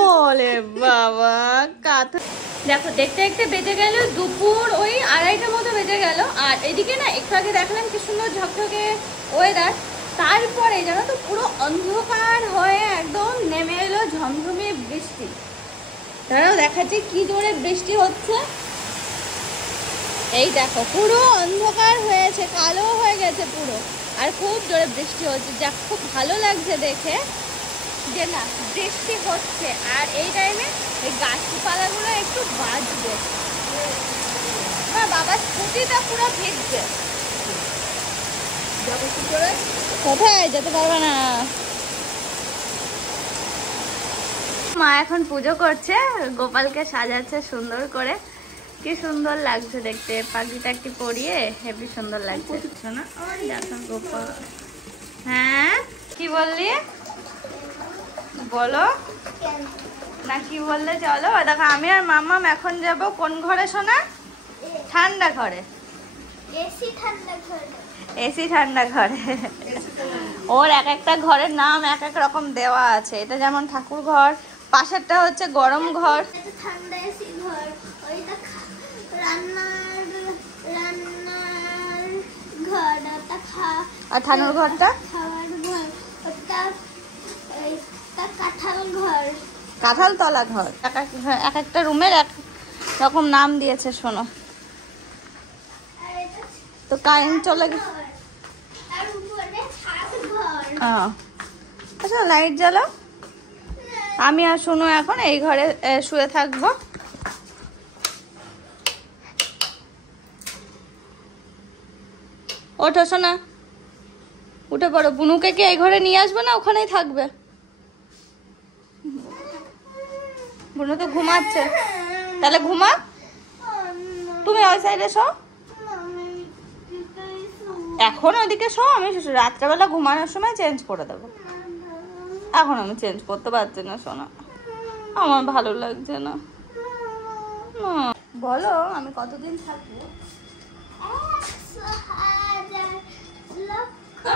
ওলে বাবা কাঁথা দেখো, দেখতে দেখতে বেজে গেল দুপুর ওই 2:30টার মতো বেজে গেল। আর এদিকে না একটু আগে দেখলাম কি সুন্দর ঝকঝকে ওয়েদার, তারপরে জানো তো পুরো অন্ধকার হয়ে একদম নেমে এলো ঝমঝমে বৃষ্টি। তারাও দেখাচ্ছে কি জোরে বৃষ্টি হচ্ছে। এই দেখো পুরো অন্ধকার হয়েছে, কালো হয়ে গেছে পুরো, আর খুব জোরে বৃষ্টি হচ্ছে, যা খুব ভালো লাগছে দেখে যে না বৃষ্টি হচ্ছে। আর এই টাইমে এই গাছপালাগুলো একটু বাজবে। আমার বাবার স্কুটিটা পুরো ভিজছে। কোথায় যেতে পারবে না। মা এখন পুজো করছে, গোপালকে সাজাচ্ছে সুন্দর করে, কি সুন্দর লাগছে দেখতে। পাখি টাকি পরিয়ে হেবি সুন্দর লাগছে না গোপাল। হ্যাঁ কি বললি বলো না, কি বললে চলো। দেখো আমি আর মাম্মাম এখন যাব কোন ঘরে শোনা? ঠান্ডা ঘরে, এসি ঠান্ডা ঘরে। ওর এক একটা ঘরের নাম এক এক রকম দেওয়া আছে। এটা যেমন ঠাকুর ঘর, পাশেরটা হচ্ছে গরম ঘর, আর ঠানুর ঘরটা কাঁঠাল তলা ঘর। এক একটা রুমের এক রকম নাম দিয়েছে শোনো। তো কারেন্ট চলে গেছে। আচ্ছা লাইট জ্বালাও। আমি আর শোনো এখন এই ঘরে শুয়ে থাকবো। ওঠো শোনা, উঠে পড়ো। বুনুকে কি এই ঘরে নিয়ে আসবে না ওখানেই থাকবে? বুনু তো ঘুমাচ্ছে, তাহলে ঘুমা। তুমি ওই সাইডে শো, এখন ওইদিকে শো। আমি রাত্রেবেলা ঘুমানোর সময় চেঞ্জ করে দেবো। এখন আমি চেঞ্জ করতে পারছি না শোনা, আমার ভালো লাগছে না। বলো আমি কতদিন থাকবো?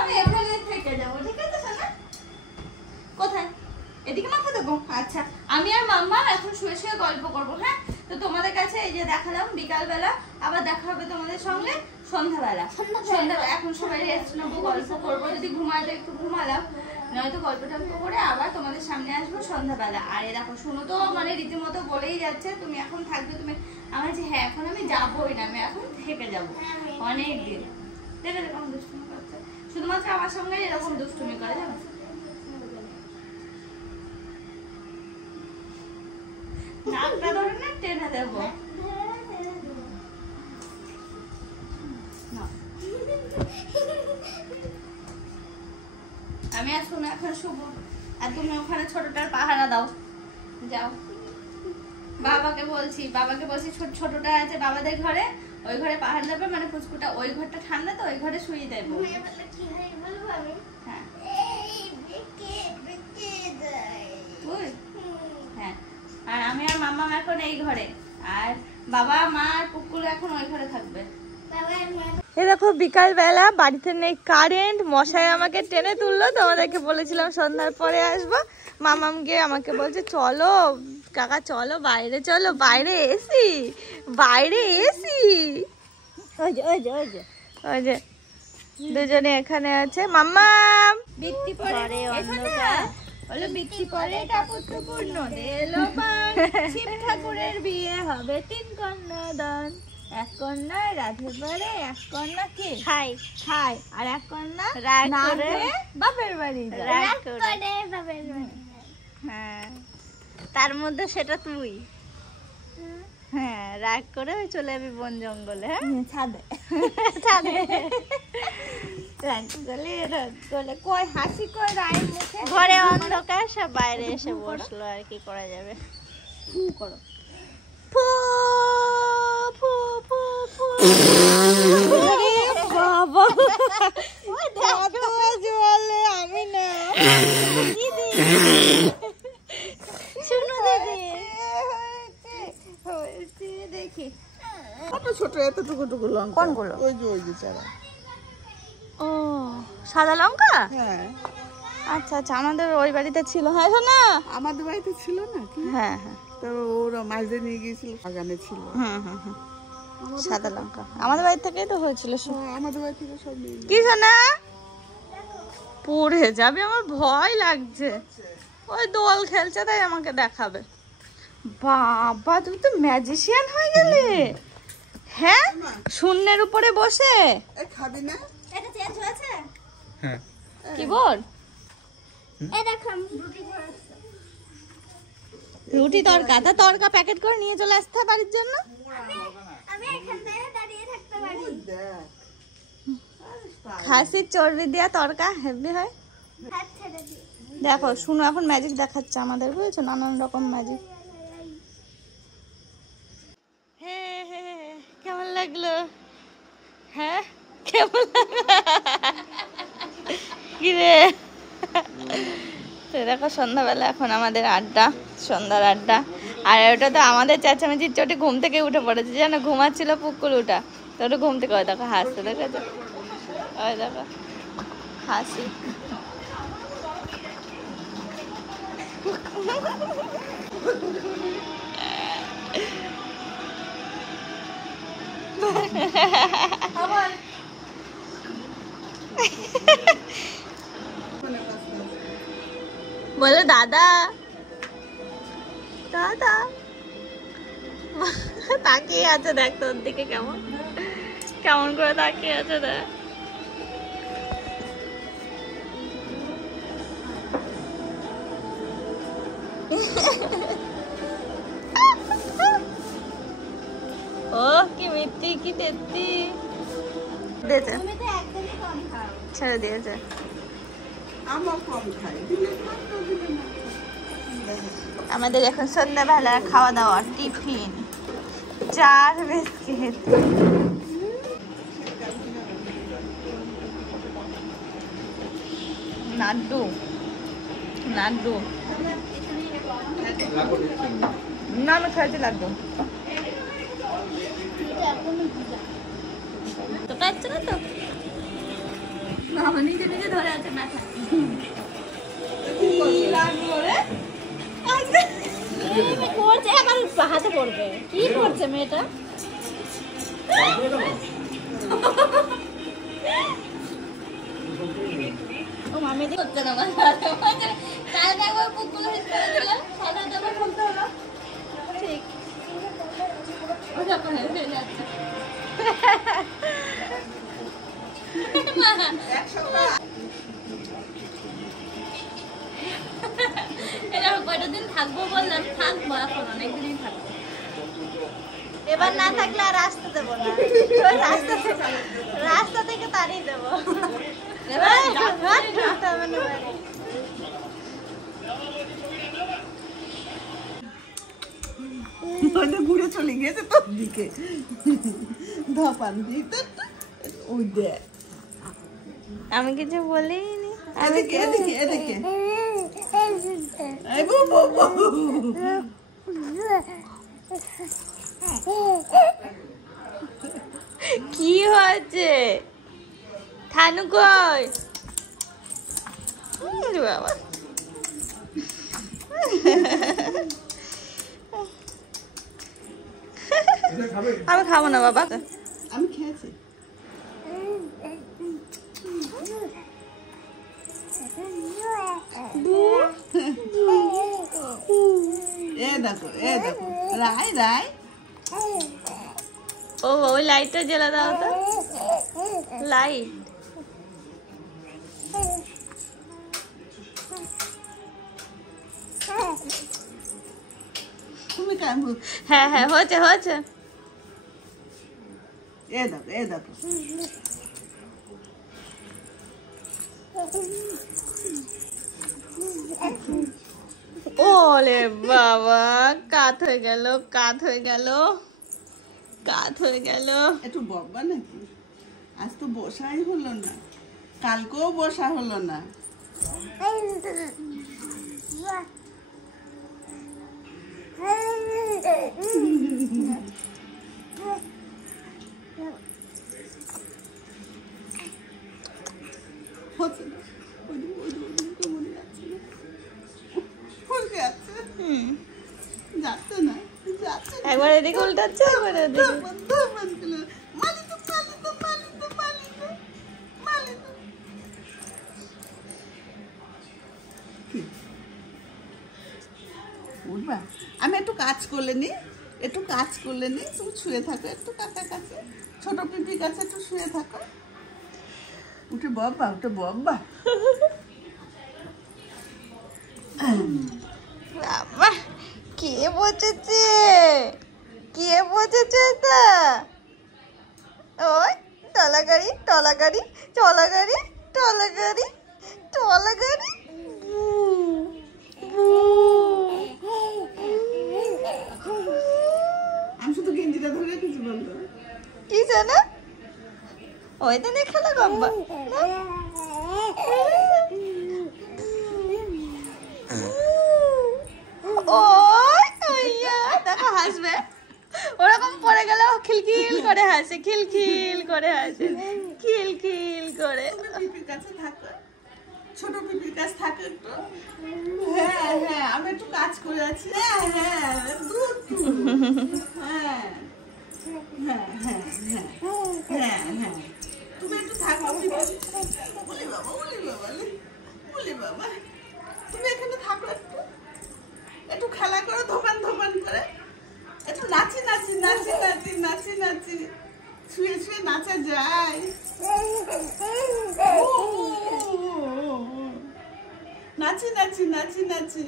আমি এখানে থেকে যাবো, ঠিক আছে সোনা? কোথায়? এদিকে মাথা দেবো? আচ্ছা আমি আর মাম্মা এখন শুয়ে শুয়ে গল্প করবো। হ্যাঁ, তো তোমাদের কাছে এই যে দেখালাম বিকালবেলা, আবার দেখা হবে তোমাদের সঙ্গে সন্ধ্যাবেলা। সন্ধ্যাবেলা এখন সবাই রেস্ট নেবো, গল্প করবো। যদি ঘুমাতে একটু ঘুমালাম, নয়তো গল্প টল্প করে আবার তোমাদের সামনে আসবো সন্ধ্যাবেলা। আর এ দেখো শুনো তো মানে রীতিমতো বলেই যাচ্ছে তুমি এখন থাকবে। তুমি আমার যে হ্যাঁ এখন আমি যাবোই না, আমি এখন থেকে যাবো অনেক দিন। দেখে এরকম দুষ্টুমি করছে, শুধুমাত্র আমার সঙ্গে এরকম দুষ্টুমি করে জানো। নাকটা ধরে না টেনে দেবো। আমি আর শোনো এখন শুভ, আর তুমি ওখানে ছোটটার পাহারা দাও। যাও, বাবাকে বলছি ছোটটা আছে বাবাদের ঘরে, ওই ঘরে পাহাড় দেবে। মানে পুচকুটা ওই ঘরটা ঠান্ডা তো, ওই ঘরে শুয়ে দেবো। হ্যাঁ হ্যাঁ, আর আমি আর মাম্মা এখন এই ঘরে, আর বাবা মা আর কুকুর এখন ওই ঘরে থাকবে। এই দেখো বিকাল বেলা, বাড়িতে নেই কারেন্ট, মশাই আমাকে টেনে তুললো। তোমাদেরকে বলেছিলাম সন্ধ্যার পরে আসবো। মামাম গিয়ে আমাকে বলছে চলো কাকা চলো বাইরে, চলো বাইরে এসি, বাইরে এসি। ওই যে দুজনে এখানে আছে। মাম্মাম বৃত্তি পরে বলো, বৃত্তি পরে কাপড় পূর্ণ এলো পান, শিব ঠাকুরের বিয়ে হবে 3 কন্যাদান। 1 কন্যা রাধে পারে, 1 কন্যা কি খাই, আর 1 কন্যা বাপের বাড়ি যায়। হ্যাঁ, তার মধ্যে সেটা তুই। হ্যাঁ, রাগ করে চলে যাবি বন জঙ্গলে। হ্যাঁ ছাদে কই হাসি কই রায়ের মুখে। ঘরে অন্ধকার, সব বাইরে এসে বসলো, আর কি করা যাবে। ফু করো, ফু ফু ফু ফু। বাবা কত জলে, আমি না শুনো দিদি হয়েছে দেখি। কত ছোট এতটুকু লঙ্কা। কোনগুলো? ওই যে চারা। ও সাদা লঙ্কা। হ্যাঁ আচ্ছা আচ্ছা, আমাদের ওই বাড়িতে ছিল। হ্যাঁ শোনা, আমাদের বাড়িতে ছিল না কি? হ্যাঁ হ্যাঁ, তো ওরা মাছ দিয়ে নিয়ে গিয়েছিল, বাগানে ছিল। হুম হুম হুম, সাদা লঙ্কা আমাদের বাড়ি থেকেই তো হয়েছিল সব। আমাদের বাড়ি থেকে সব নিয়ে কি শোনা, পড়ে যাবে, আমার ভয় লাগছে। ওই দোল খেলছে তাই আমাকে দেখাবে। বাবা তুমি তো ম্যাজিশিয়ান হয়ে গেলে। হ্যাঁ, শূন্যের উপরে বসে। খাবি না? এটা চেঞ্জ হয়েছে? হ্যাঁ। কিবোর্ড এই দেখো, রুটি তড়কা, তা তড়কা প্যাকেট করে নিয়ে চলে আসতে বাড়ির জন্য। আমি এখানে দাঁড়িয়ে থাকতে পারি। খাসির চর্বি দিয়া তড়কা হেভি হয়। দেখো শুনো, এখন ম্যাজিক দেখাচ্ছে আমাদের, বুঝেছো, নানান রকম ম্যাজিক। কেমন লাগলো? হ্যাঁ কেমন কি রে? তো দেখো সন্ধ্যাবেলা এখন আমাদের আড্ডা, সন্ধ্যার আড্ডা। আর ওটা তো আমাদের চেঁচামেচির চোটে ঘুম থেকে উঠে পড়েছে, জানো, ঘুমাচ্ছিল পুকুর ওটা, তো ওটা ঘুম থেকে, ওই দেখো হাসতে, দেখেছো, ওই দেখো হাসি। বলো দাদা দাদা, তাকিয়ে আছে, দেখ তোর দিকে কেমন কেমন করে তাকিয়ে আছে, দেখ। ও কি মিথ্যি, কি তেত্তি দিয়েছে, ছেড়ে দিয়েছে। আমাদের এখন সন্ধ্যাবেলা খাওয়া দাওয়া, টিফিন, চার বিস্কিট, লাড্ডু লাড্ডু, না আমি খাইছি লাড্ডু। তো পাচ্ছে না তো, নিজে নিজে ধরে আছে মাথা। করছে আমার হাতে পড়বে, কি করছে মেয়েটা? ও মামি দি করছে না, কাল একবার পুকুর করেছিলাম, সাদা জামা খুলতে হলো, ঠিক ও যখন হয়ে যাচ্ছে। এরকম কয়টা দিন থাকবো বললাম, থাকবো এখন অনেকদিনই থাকবো। এবার না থাকলে আর রাস্তা দেবো না, রাস্তা থেকে তাড়িয়ে দেবো। ঘুরে চলে গিয়েছে তোর দিকে, ধপান দিতে ওই দেখ। আমি কিছু বলিনি। এদিকে এদিকে এদিকে কি হয়েছে? থানু কই? বাবা আমি খাবো না বাবা, আমি খেয়েছি। এ দেখো এ দেখো, রাই রাই। ও ওই লাইটটা জ্বালা দাও তো, লাইট। তুমি কেমন? হ্যাঁ হ্যাঁ হয়েছে হয়েছে। এ দেখো এ দেখো, ওলে বাবা, কাত হয়ে গেল, কাত হয়ে গেল, কাত হয়ে গেল। একটু বকবা নাকি? আজ তো বসাই হলো না, কালকেও বসা হলো না। হচ্ছে না, একবার এদিকে উল্টাচ্ছে একবার ওদিকে। উঠবা, আমি একটু কাজ করলে নি, একটু কাজ করলে নি, তুমি শুয়ে থাকো একটু কাকার কাছে, ছোট পিপির কাছে একটু শুয়ে থাকো। উঠে বাবা, উঠে বাবা। বাবা কে বসেছে, কে বসেছে তা? ওই টলা গাড়ি, টলা গাড়ি, টলা গাড়ি, টলা গাড়ি, টলা গাড়ি। আমি শুধু গেঞ্জিটা ধরে কিছু বলতো কি জানা ওই তো খেলা বাবা। দেখো হাসবে, ওরকম পড়ে গেলেও খিলখিল করে হাসে, খিলখিল করে হাসে, খিলখিল করে। পিপির কাছে থাকো, ছোট পিপির কাছে থাকো একটু। হ্যাঁ হ্যাঁ, আমি একটু কাজ করে আছি। হ্যাঁ হ্যাঁ, হ্যাঁ হ্যাঁ হ্যাঁ হ্যাঁ হ্যাঁ হ্যাঁ, তুমি একটু থাকো। বলি বাবা, বলি বাবা, বলি বাবা, তুমি এখানে থাকো একটু, একটু খেলা করো ধোপান ধোপান করে, একটু নাচি নাচি নাচি নাচি নাচি নাচি, শুয়ে শুয়ে নাচা যায়। নাচি নাচি নাচি নাচি,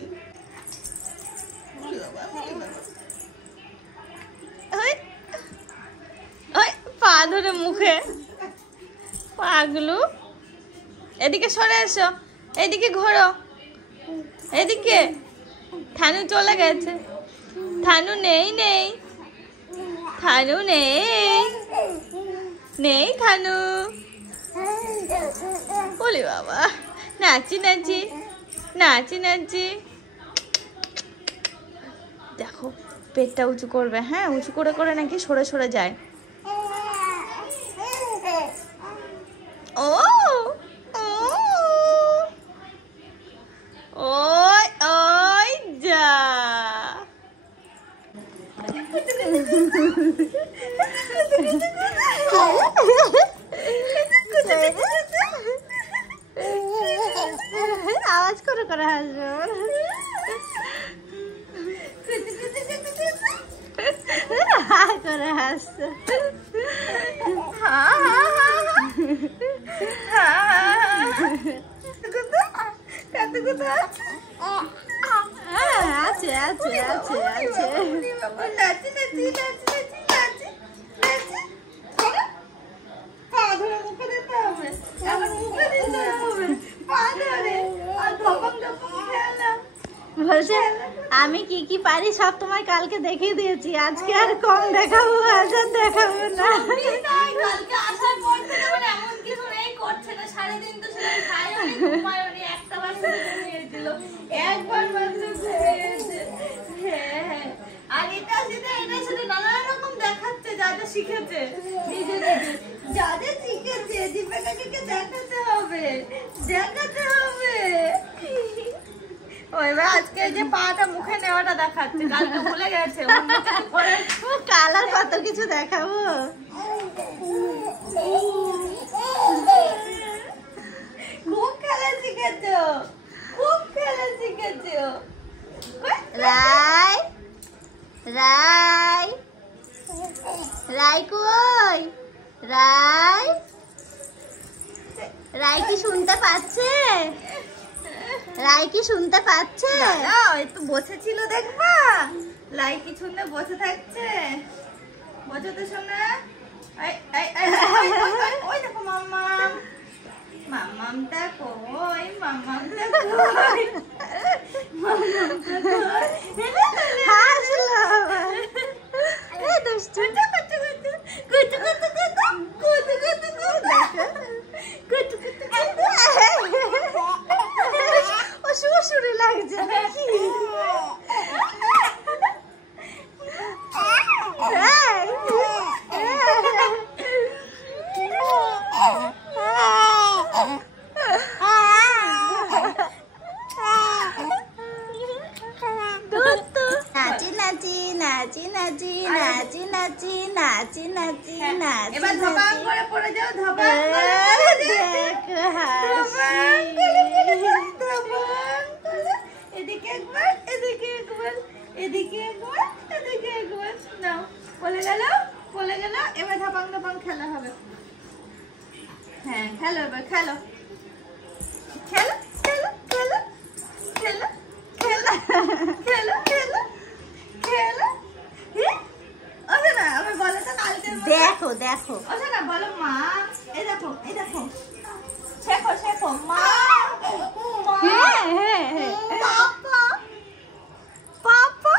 পা ধরে মুখে পাগলু। এদিকে সরে এসো, এদিকে ঘোরো, এদিকে। থানু চলে গেছে, থানু নেই, নেই থানু নেই, নেই থানু। বলি বাবা, নাচি নাচি নাচি নাচি। দেখো পেটটা উঁচু করবে, হ্যাঁ উঁচু করে করে নাকি সরে সরে যায়। ও ওই ওই যা। আওয়াজ করে করে হাসবে, করে হাসছে। আছে আছে আছে আছে। নাচি নাচি নাচি নাচি নাচি নাচি। পা ধরে মুখে দিতে হবে, এখন মুখে দিতে হবে পা ধরে। আর ধপম ধপম খেলা বলছে আমি কি কি পারি সব তোমায় কালকে দেখিয়ে দিয়েছি, আজকে আর কম দেখাবো, আজ আর দেখাবো না। কালকে আসার পর থেকে মানে এমন কিছু নেই করছে না, সারাদিন তো শুধু খায়নি ঘুমায়নি, একটা বার শুধু ঘুমিয়েছিল, একবার মাত্র ঘুমিয়েছে। হ্যাঁ হ্যাঁ, আর এটা সেটা এটা সেটা নানা রকম দেখাচ্ছে, যা যা শিখেছে নিজে নিজে, যা যা শিখেছে দীপিকাকে দেখাতে হবে, দেখাতে হবে। আজকে যে পাটা মুখে নেওয়াটা দেখাচ্ছে, কালকে ভুলে গেছে। কালার কত কিছু দেখাবো। খুব খেলা শিখেছো, খুব খেলা শিখেছো। রাই রাই রাই কই? রাই রাই কি শুনতে পাচ্ছে? রাই কি শুনতে পাচ্ছে? না একটু বসেছিল, দেখবা লাই কি শুনতে বসে থাকছে। বসে তো শোনা। ওই দেখো মাম্মাম, মাম্মামটা কই, মাম্মামটা কই, মাম্মামটা কই। হাসলো এই দুষ্টু। কুতু কুতু কুতু কুতু কুতু কুতু কুতু কুতু কুতু। ও শুরু লাগছে নাকি? নাচি নাচি নাচি নাচি নাচি নাচি নাচি নাচি নাচি নাচি এবার ধপাং করে পড়ে যাও, ধপাং করে দেখো ধপাং করে পড়ে যাও, ধপাং করে। এদিকে একবার, এদিকে একবার, এদিকে একবার, এদিকে একবার। নাও, পড়ে গেল, পড়ে গেল। এবার ধপাং ধপাং খেলা হবে। হ্যাঁ, খেলো এবার, খেলো খেলো খেলো খেলো খেলো খেলো খেলো খেলো খেলো। ওঠে না, আমি বলে তো কালকে দেখো দেখো ওঠে না, বলো মা। এই দেখো, এই দেখো, শেখো শেখো, মা মা পাপা পাপা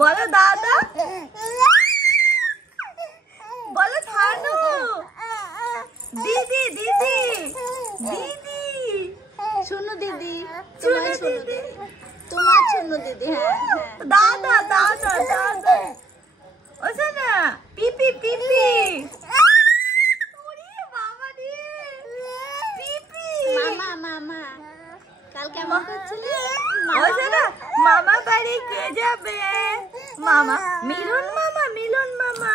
বলো দাদা বলো থানু দিদি দিদি দিদি শুনো দিদি তোমার শুনো দিদি তোমার শুনো দিদি হ্যাঁ দাদা দাদা দাদা ওসে না পিপি পিপি ওরে বাবা রে পিপি মামা মামা কাল কেমন করছিলি ওসে না মামা বাড়ি কে যাবে মামা মিলন মামা